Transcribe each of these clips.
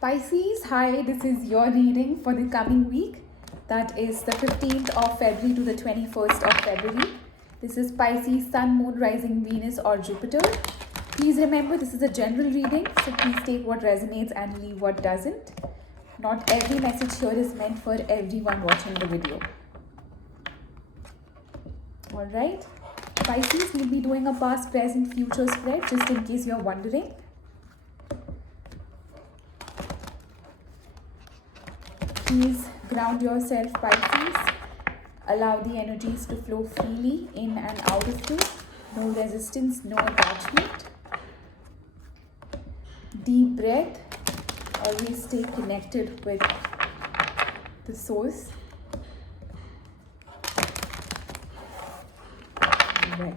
Pisces, hi, this is your reading for the coming week. That is the 15th of February to the 21st of February. This is Pisces, Sun, Moon, Rising, Venus or Jupiter. Please remember this is a general reading, so please take what resonates and leave what doesn't. Not every message here is meant for everyone watching the video. Alright, Pisces, we'll be doing a past, present, future spread just in case you're wondering. Please ground yourself, Pisces. Allow the energies to flow freely in and out of you. No resistance, no attachment. Deep breath. Always stay connected with the source. Right.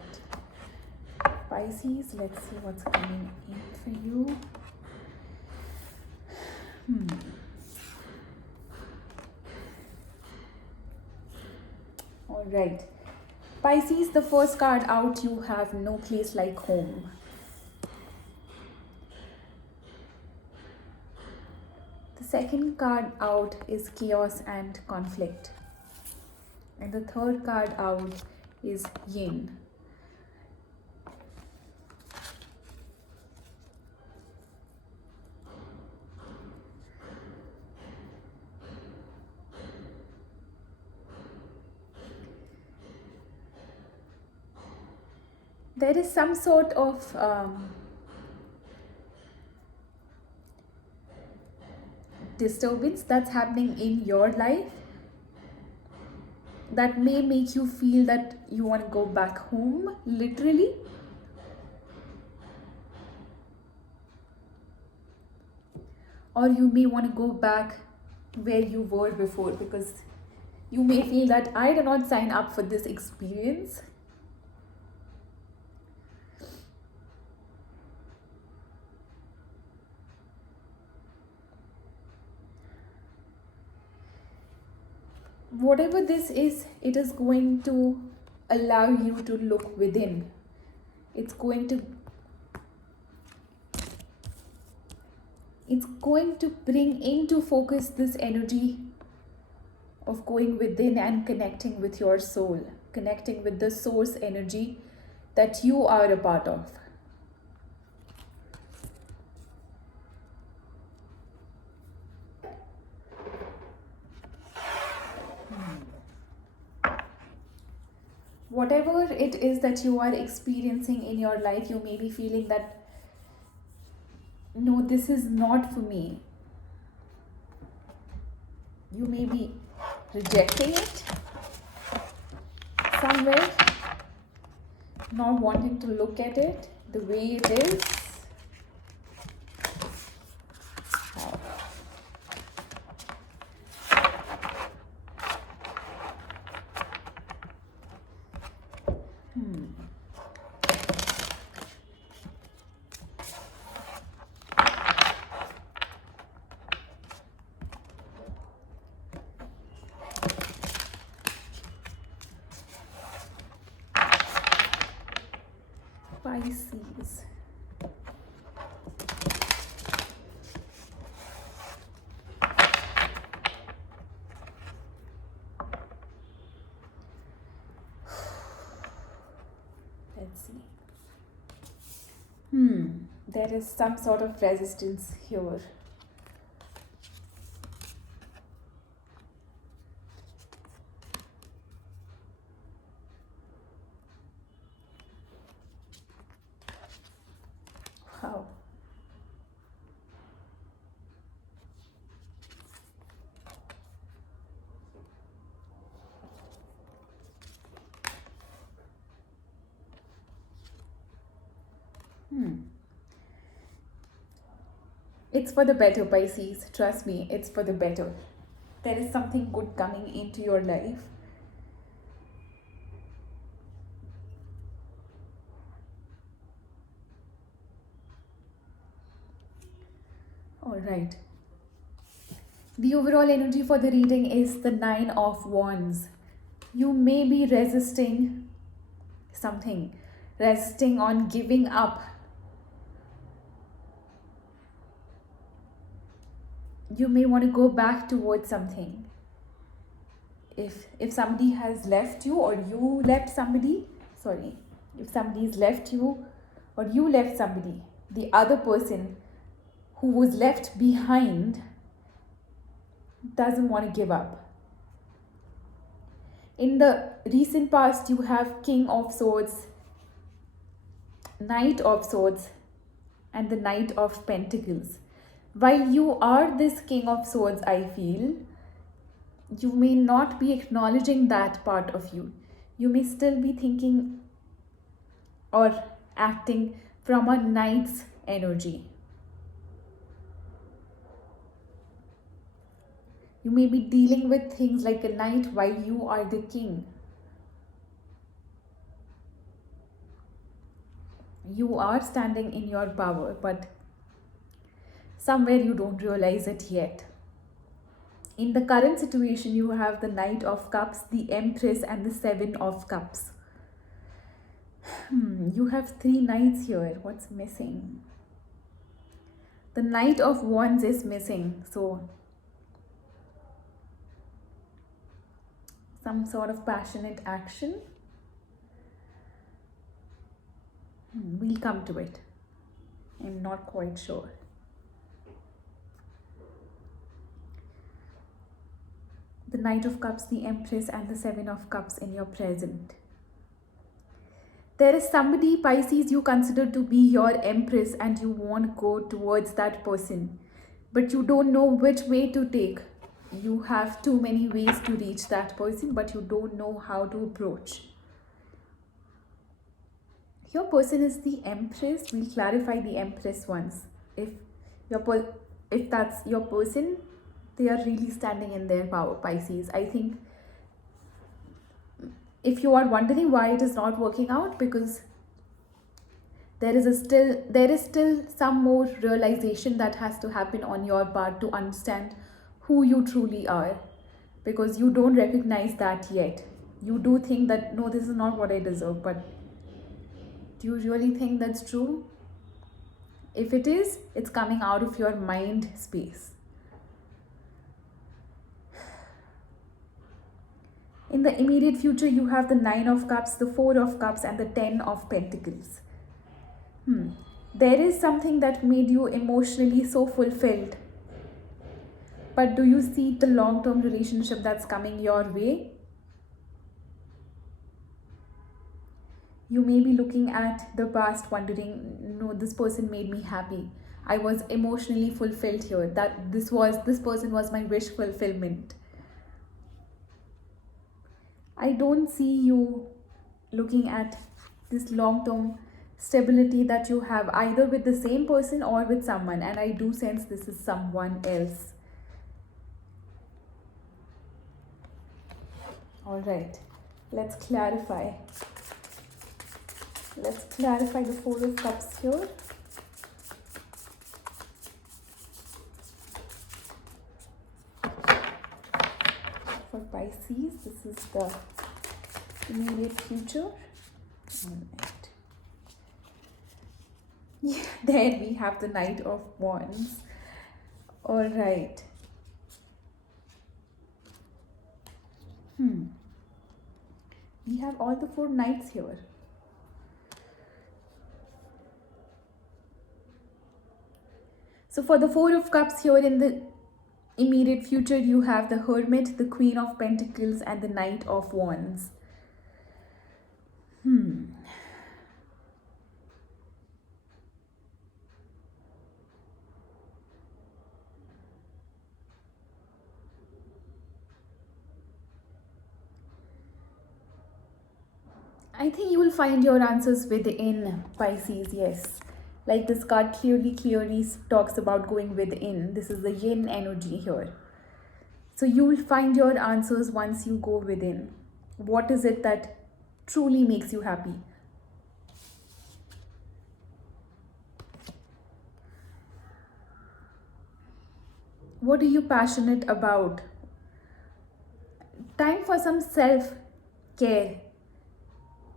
Pisces, let's see what's coming in for you. Alright. Pisces, the first card out, you have no place like home. The second card out is chaos and conflict. And the third card out is yin. There is some sort of disturbance that's happening in your life that may make you feel that you want to go back home, literally. Or you may want to go back where you were before, because you may feel that I did not sign up for this experience. Whatever this is, it is going to allow you to look within. It's going to bring into focus this energy of going within and connecting with your soul, connecting with the source energy that you are a part of. Whatever it is that you are experiencing in your life, you may be feeling that, no, this is not for me. You may be rejecting it somewhere, not wanting to look at it the way it is. Pisces. Let's see. There is some sort of resistance here. Wow. It's for the better, Pisces. Trust me, it's for the better. There is something good coming into your life. All right. The overall energy for the reading is the 9 of Wands. You may be resisting something, resting on giving up you may want to go back towards something. If somebody has left you, or you left somebody, sorry, if somebody's left you or you left somebody, the other person who was left behind doesn't want to give up. In the recent past, you have King of Swords, Knight of Swords, and the Knight of Pentacles. While you are this King of Swords, I feel, you may not be acknowledging that part of you. You may still be thinking or acting from a knight's energy. You may be dealing with things like a knight while you are the king. You are standing in your power, but somewhere you don't realize it yet. In the current situation, you have the Knight of Cups, the Empress, and the Seven of Cups. You have 3 knights here. What's missing? The Knight of Wands is missing. So, some sort of passionate action. We'll come to it. I'm not quite sure. The Knight of Cups, the Empress, and the Seven of Cups in your present. There is somebody, Pisces, you consider to be your Empress, and you want to go towards that person, but you don't know which way to take. You have too many ways to reach that person, but you don't know how to approach. Your person is the Empress. We'll clarify the Empress once. If that's your person, they are really standing in their power, Pisces. I think if you are wondering why it is not working out, because there is still some more realization that has to happen on your part to understand who you truly are, because you don't recognize that yet. You do think that, no, this is not what I deserve, but do you really think that's true? If it is, it's coming out of your mind space. In the immediate future, you have the 9 of Cups, the 4 of Cups, and the 10 of Pentacles. There is something that made you emotionally so fulfilled. But do you see the long-term relationship that's coming your way? You may be looking at the past wondering, no, this person made me happy. I was emotionally fulfilled here. That this person was my wish fulfillment. I don't see you looking at this long-term stability that you have either with the same person or with someone, and I do sense this is someone else. All right, let's clarify. Let's clarify the 4 of Cups here. For Pisces, this is the immediate future. Alright. Yeah, there we have the Knight of Wands. Alright. We have all the 4 knights here. So for the 4 of Cups here in the immediate future, you have the Hermit, the Queen of Pentacles, and the Knight of Wands. I think you will find your answers within, Pisces, yes. Like this card clearly talks about going within. This is the yin energy here. So you will find your answers once you go within. What is it that truly makes you happy? What are you passionate about? Time for some self-care.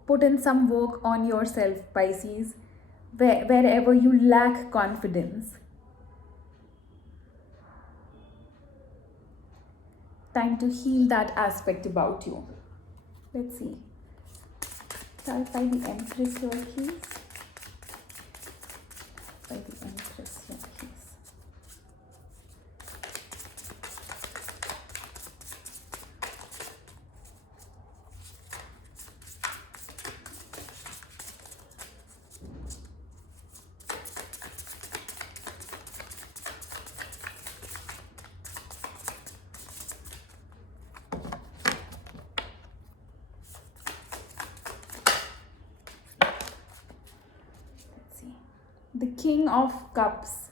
Put in some work on yourself, Pisces, wherever you lack confidence. Time to heal that aspect about you. Let's see. Clarify the Empress here, please. By the Empress here, please. The King of Cups.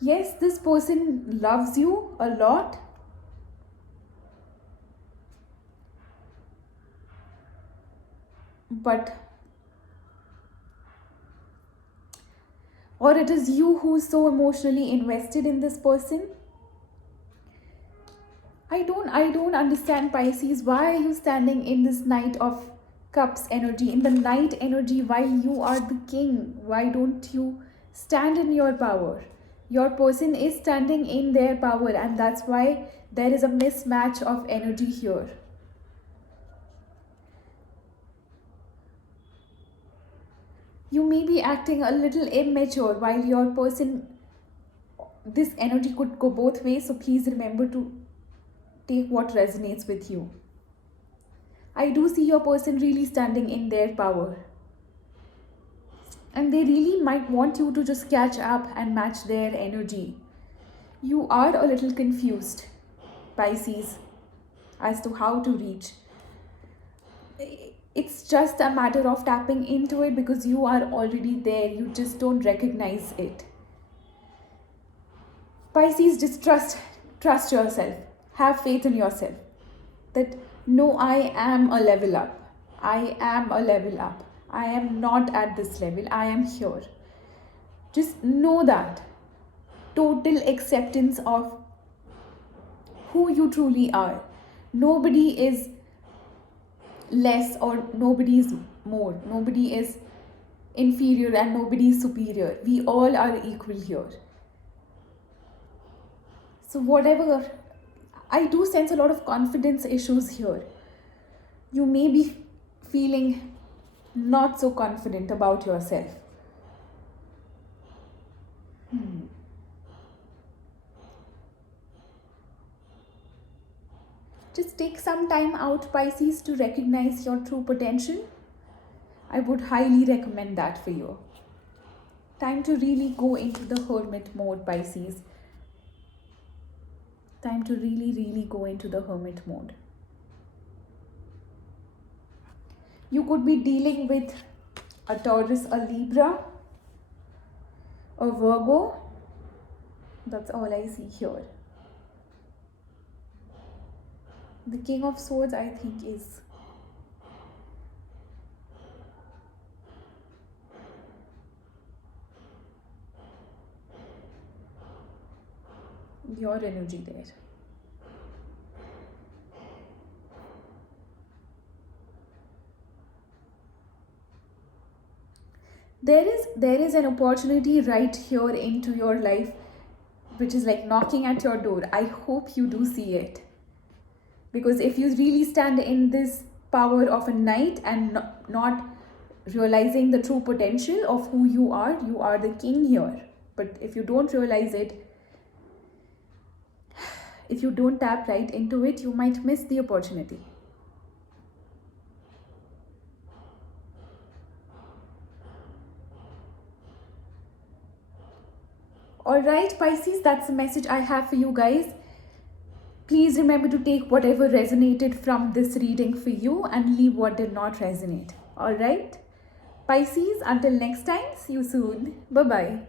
Yes, this person loves you a lot. But, or it is you who's so emotionally invested in this person. I don't understand, Pisces. Why are you standing in this Knight of Cups energy, in the Knight energy, while you are the king? Why don't you stand in your power? Your person is standing in their power, and that's why there is a mismatch of energy here. You may be acting a little immature while your person, this energy could go both ways, so please remember to take what resonates with you. I do see your person really standing in their power. And they really might want you to just catch up and match their energy. You are a little confused, Pisces, as to how to reach. It's just a matter of tapping into it because you are already there. You just don't recognize it. Pisces, just trust yourself. Have faith in yourself. That no, I am a level up. I am a level up. I am not at this level. I am here. Just know that. Total acceptance of who you truly are. Nobody is less or nobody is more. Nobody is inferior and nobody is superior. We all are equal here. So whatever, I do sense a lot of confidence issues here. You may be feeling not so confident about yourself. Just take some time out, Pisces, to recognize your true potential. I would highly recommend that for you. Time to really go into the hermit mode, Pisces. Time to really go into the hermit mode. You could be dealing with a Taurus, a Libra, a Virgo. That's all I see here. The King of Swords, I think, is your energy there. There is an opportunity right here into your life, which is like knocking at your door. I hope you do see it. Because if you really stand in this power of a knight and not realizing the true potential of who you are the king here. But if you don't realize it, if you don't tap right into it, you might miss the opportunity. Alright, Pisces, that's the message I have for you guys. Please remember to take whatever resonated from this reading for you and leave what did not resonate. Alright? Pisces, until next time, see you soon. Bye-bye.